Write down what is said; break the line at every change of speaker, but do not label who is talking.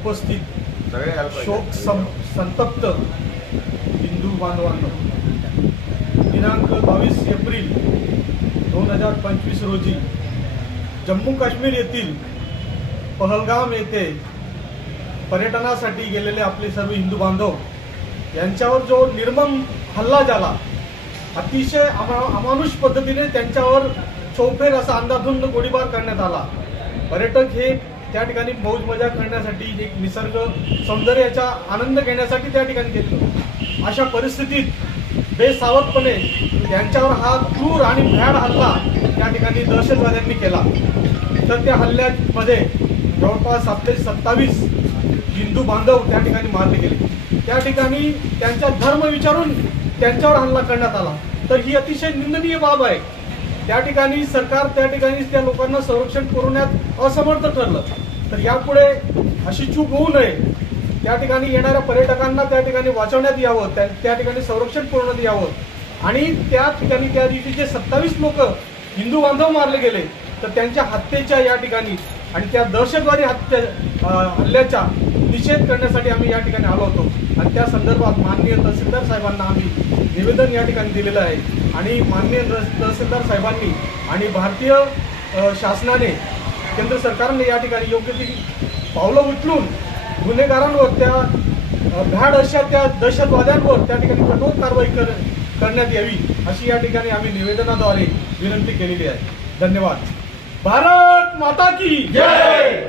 उपस्थित. शोक सं संतप्त हिंदू बांधवांनो दिनांक बावीस एप्रिल दोन हजार पंचवीस रोजी जम्मू काश्मीर येथील पहलगाम येथे पर्यटनासाठी गेलेले आपले सर्व हिंदू बांधव यांच्यावर जो निर्मम हल्ला झाला अतिशय अमा- अमानुष पद्धतीने त्यांच्यावर चौफेर असा अंदाधुंद गोळीबार करण्यात आला पर्यटक हे त्या ठिकाणी मौज मजा करण्यासाठी एक निसर्ग सौंदर्याचा आनंद घेण्यासाठी त्या ठिकाणी घेतलं अशा परिस्थितीत बेसावधपणे त्यांच्यावर हा क्रूर आणि भ्याड हल्ला त्या ठिकाणी दहशतवाद्यांनी केला. तर त्या हल्ल्यामध्ये जवळपास आपले सत्तावीस हिंदू बांधव त्या ठिकाणी मारले गेले. त्या ठिकाणी त्यांचा धर्म विचारून त्यांच्यावर हल्ला करण्यात आला. तर ही अतिशय निंदनीय बाब आहे. त्या ठिकाणी सरकार त्या ठिकाणी त्या लोकांना संरक्षण पुरवण्यात असमर्थ ठरलं. तर यापुढे अशी चूक होऊ नये. त्या ठिकाणी येणाऱ्या पर्यटकांना त्या ठिकाणी वाचवण्यात यावं त्या त्या ठिकाणी संरक्षण पुरवण्यात यावं. आणि त्या ठिकाणी त्या दिवशी जे सत्तावीस लोक हिंदू बांधव मारले गेले तर त्यांच्या हत्येच्या या ठिकाणी आणि त्या दहशतवादी हत्या हल्ल्याचा निषेध करण्यासाठी आम्ही या ठिकाणी आलो होतो. आणि त्या संदर्भात माननीय तहसीलदार साहेबांना आम्ही निवेदन या ठिकाणी दिलेलं आहे. आणि माननीय तहसीलदार साहेबांनी आणि भारतीय शासनाने केंद्र सरकारने या ठिकाणी योग्य ती पावलं उचलून गुन्हेगारांवर त्या भ्याड अशा त्या दहशतवाद्यांवर त्या ठिकाणी कठोर कारवाई कर करण्यात यावी अशी या ठिकाणी आम्ही निवेदनाद्वारे विनंती केलेली आहे. धन्यवाद. भारत माता की
जय!